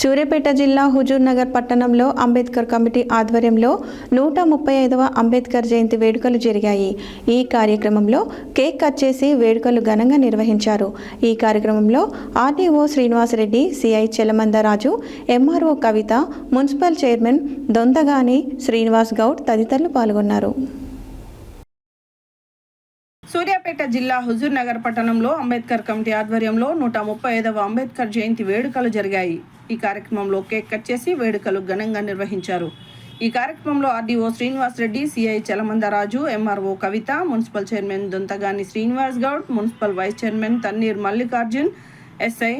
సూర్యాపేట జిల్లా హుజూర్ నగర్ పట్టణంలో అంబేద్కర్ కమిటీ ఆధ్వర్యంలో 135వ అంబేద్కర్ జయంతి వేడుకలు జరిగాయి. ఈ కార్యక్రమంలో కేక్ కట్ చేసి వేడుకలు ఘనంగా నిర్వహించారు. ఈ కార్యక్రమంలో RDO Srinivasa Reddy, CI చెలమందరాజు, MRO Kavitha, municipal chairman Dontagani Srinivas Goud తదితరులు పాల్గొన్నారు. సూర్యాపేట జిల్లా హుజూర్ నగర్ పట్టణంలో అంబేద్కర్ కమిటీ ఆధ్వర్యంలో 135వ అంబేద్కర్ జయంతి వేడుకలు జరిగాయి. ఈ కార్యక్రమంలో కేక్ కట్ చేసి వేడుకలు ఘనంగా నిర్వహించారు. ఈ కార్యక్రమంలో RDO Srinivas Reddy, CI Chalamandaraju, MRO Kavitha, municipal chairman Dontagani Srinivas Goud, municipal vice chairman Tanneer Mallikarjun, SI,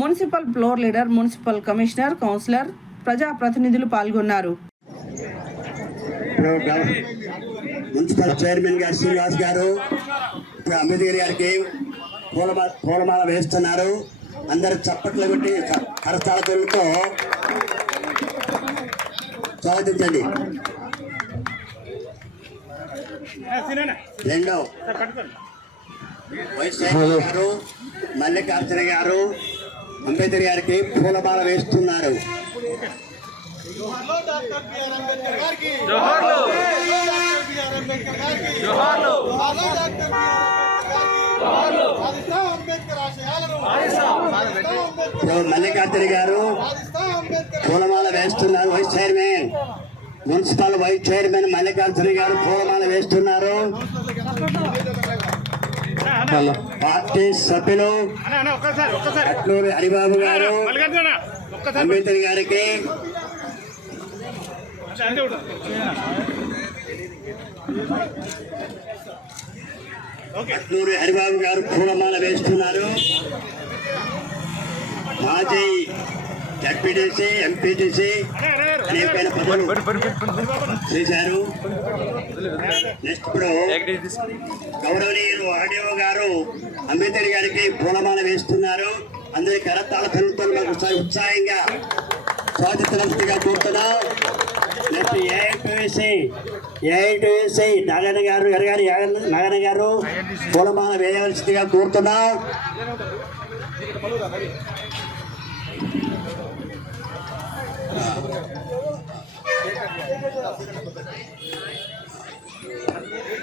municipal floor leader, municipal commissioner, councillor, ప్రజాప్రతినిధులు పాల్గొన్నారు. మున్సిపల్ చైర్మన్ గారు శ్రీనివాస్ గారు అంబేద్కర్ గారికి పూలమాల వేస్తున్నారు. అందరు చప్పట్లు కొట్టి కరతాళతో స్వాగతించండి. రెండో వైస్ చైర్మన్ గారు మల్లికార్జున గారు అంబేద్కర్ గారికి పూలమాల వేస్తున్నారు. మల్లికార్జున గారు పూలమాల వేస్తున్నారు. Vice chairman, municipal vice chairman Mallikarjuna గారు పూలమాల వేస్తున్నారు. పార్టీ సభ్యులు అట్లూరి హరిబాబు గారు అంబేద్కర్ గారికి అట్లూరి హరిబాబు గారు పూలమాల వేస్తున్నారు. మాజీ జడ్పీటీసీ, ఎంపీటీసీ అనేకమైన పదవులు చేశారు. నెక్స్ట్ ఇప్పుడు గౌరవనీయులు ఆర్డీఓ గారు అంబేద్కర్ గారికి పూలమాల వేస్తున్నారు. అందరి కరతాళ ధ్వనులతో ఒకసారి ఉత్సాహంగా స్వాగతించవలసిందిగా కోరుతున్నాం. నెక్స్ట్ ఏఐటీసీ నాగన్న గారు పూలమాల వేయవలసిందిగా కోరుతున్నాం.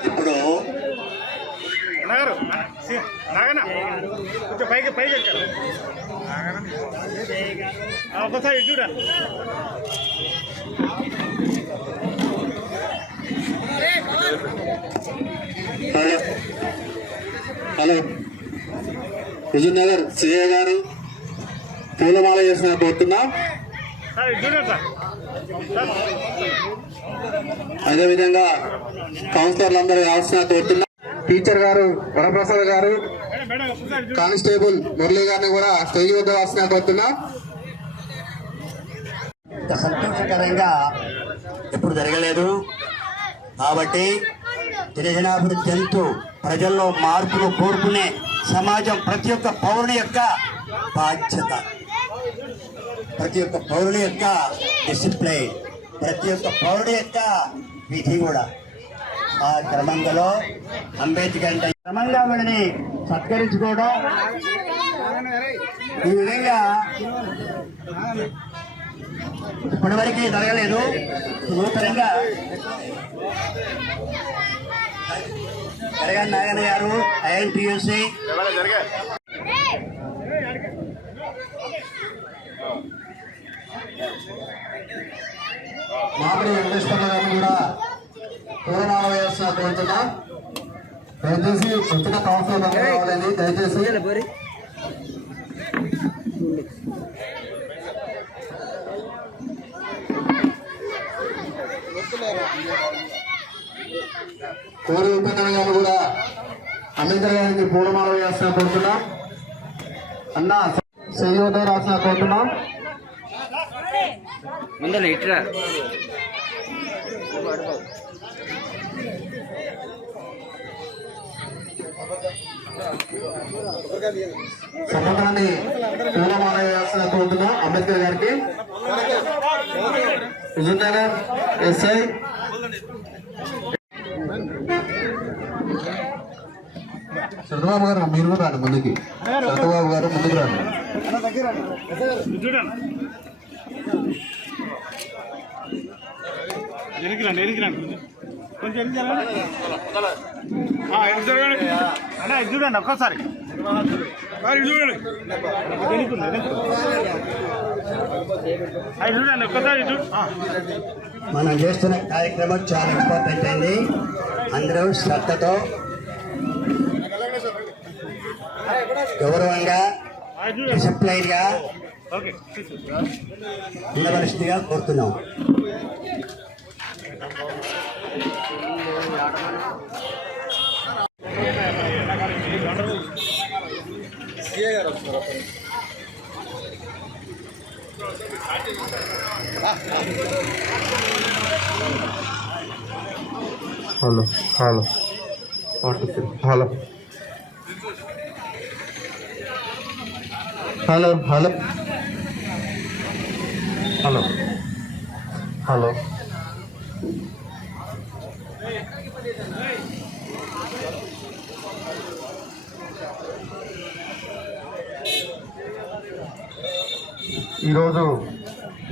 ఇప్పుడు కొంచెం పైకి ఎక్కారు. ఒకసారి చూడాలి. హలో, హుజూర్ నగర్ సిఐ గారు పూలమాల చేసిన కోరుతున్నాం. అదేవిధంగా కౌన్సిలర్లు అందరూ కావాల్సిన కోరుతున్నాం. టీచర్ గారు వరప్రసాద్ గారు, కానిస్టేబుల్ మురళీ గారిని కూడా స్టేజ్ వద్ద కావాల్సిన కోరుతున్నాం. సంతోషకరంగా ఎప్పుడు జరగలేదు కాబట్టి దినదినాభివృద్ధి చెందుతూ ప్రజల్లో మార్పులు కోరుకునే సమాజం ప్రతి ఒక్క పౌరుని యొక్క బాధ్యత, ప్రతి ఒక్క పౌరుని యొక్క డిసిప్లైన్, ప్రతి ఒక్క పౌరుని యొక్క విధి కూడా. ఆ క్రమంలో అంబేద్కర్ క్రమంగా వీడిని సత్కరించుకోవడం ఈ విధంగా ఇప్పటివరకు జరగలేదు. నూతనంగా జరగన్ నాగన్న గారు ఐఎన్టీయూసీ మామిడి వెంకటేశ్వర గారిని కూడా పూలమాల వేయాల్సిన కోరుతున్నాం. దయచేసి వచ్చిన కౌన్సిలర్ కావాలని దయచేసి కోరి ఉపేంద్ర గారు కూడా అంబేద్కర్ గారికి పూలమాల వేయాల్సిన కోరుతున్నాం. అన్న సయ్యోద రాసిన కోరుతున్నాం. సముద్రాన్ని పూలమాల వేయాల్సిన కోరుతున్నాం అంబేద్కర్ గారికి. హుజూర్ నగర్ ఎస్ఐ చంద్రబాబు గారు మీరు కూడా రాండి ముందుకి. చంద్రబాబు గారు ముందుకు రండి. ఎనికిరండి కొంచెం ఎనికి జరగండి. ఎనికి జరగండి అన్న, ఇది చూడండి ఒక్కసారి ఇది చూడండి, అది చూడండి ఒక్కసారి ఇటు. మనం చేస్తున్న కార్యక్రమం చాలా ఇంపార్టెంట్ అయింది. అందరూ శ్రద్ధతో గౌరవంగా డిసిప్లైన్గా ఉండవలసిందిగా కోరుతున్నాం. Hello hello hello hello hello hello hello ఈరోజు